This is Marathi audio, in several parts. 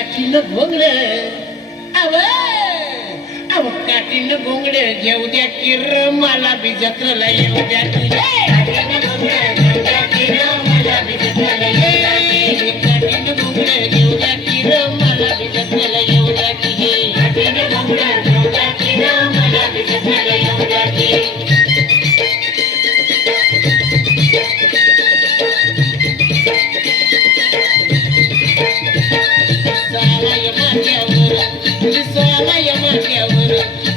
काठीनं भोंगड अव काठीनं भोंगड घेऊ द्या किर मला बी जत्रला येऊ द्या तुझ्या काठीनं भोंगड घेऊ द्या किर मला बी जत्रला येऊ द्या काठीनं भोंगड घेऊ द्या किर मला बी जत्रला येऊ द्या तुझे काठीनं भोंगड घेऊ द्या किर मला बी जत्रला येऊ द्या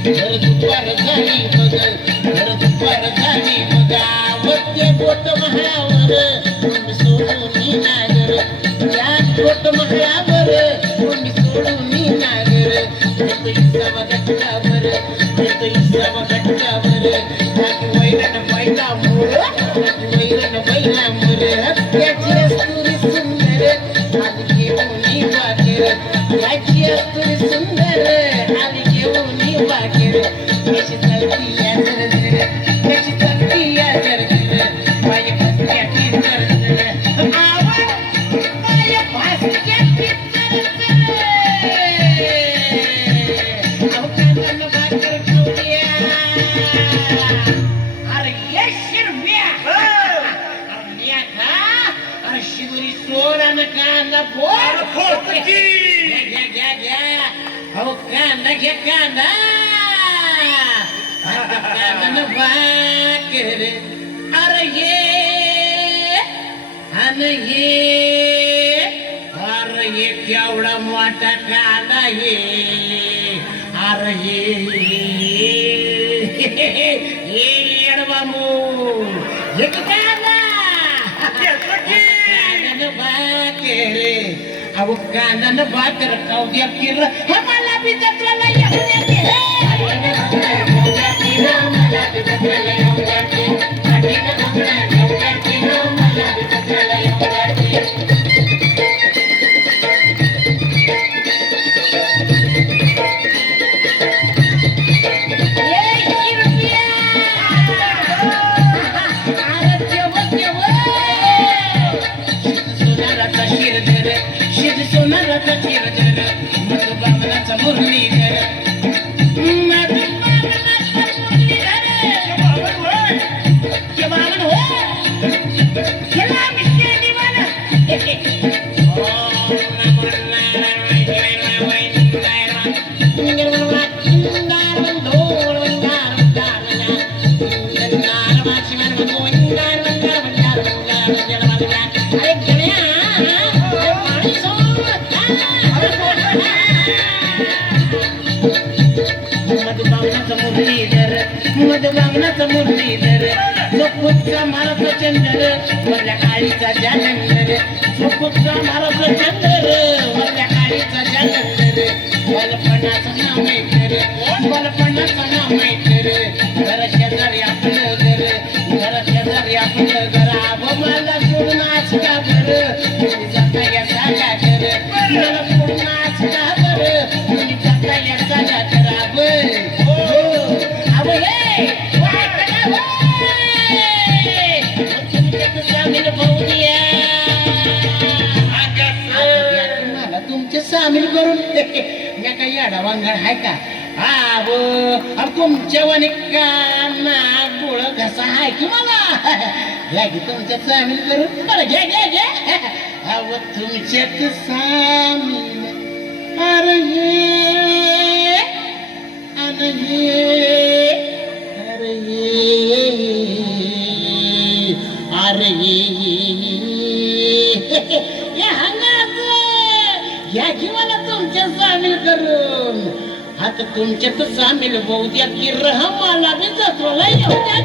दुपार झाली मग दुपार झाली मग आवडते बोट महावर मी सोडून नागर या बोट महावर मी सोडून नागर इसावा गटकावर वैरण बैला मोर वैरण बैला मोर त्याची असतुरी सुंदर आली घेऊन वाकेर त्याची असतुरी सुंदर आली घेऊन वाकेर त्याची चलती या जरजर त्याची चलती या जरजर पाय फसक्याची जरजर आवाज पाय फसक्याची जरजर अवकाशानं भाकर ठेवल्या अरे ये शिरम्या अरे खा अरे शिवरी सोडानं कांदा फोड घ्या अहो कांदा घ्या कांदा कांदा भाकर अरे ये अरे ये केवढा मोठा कांदा ये अरे ये एडवामू ये कांदा कांदा भाकर अहो कांदा भाकर खाऊ द्या किर हे मला बी जत्राला येऊ द्या मुरलीधर मधुबावनाचा मुरलीधर झोपूचा मारा प्रचंडर वरल्या काळीचा जालंधर झोपूचा मारा प्रचंडर वरल्या काळीचा जालंधर बालपणाचं नाव मैत्र बालपणाचं नाव मैत्र घरा शेजारी आपलं घर घरा शेजारी आपलं घर आबो मला सोडून आज का बरं तुम्ही जाता या सागा कर मला सोडून आज का बरं तुम्ही जाता या सागा कर आबो आबो हे तुमचे सामील करून मी काही अडावांगड आहे का अब तुमच्या वाणी काना गोळ घसा आहे की मला घ्या की तुमच्या सामील करून बरं घ्या घ्या घ्या अव तुमच्यात सामील अरे या की मला तुमच्या सामील करून आता तुमच्यात सामील होऊ द्या की मला बी जत्रोला येऊ द्या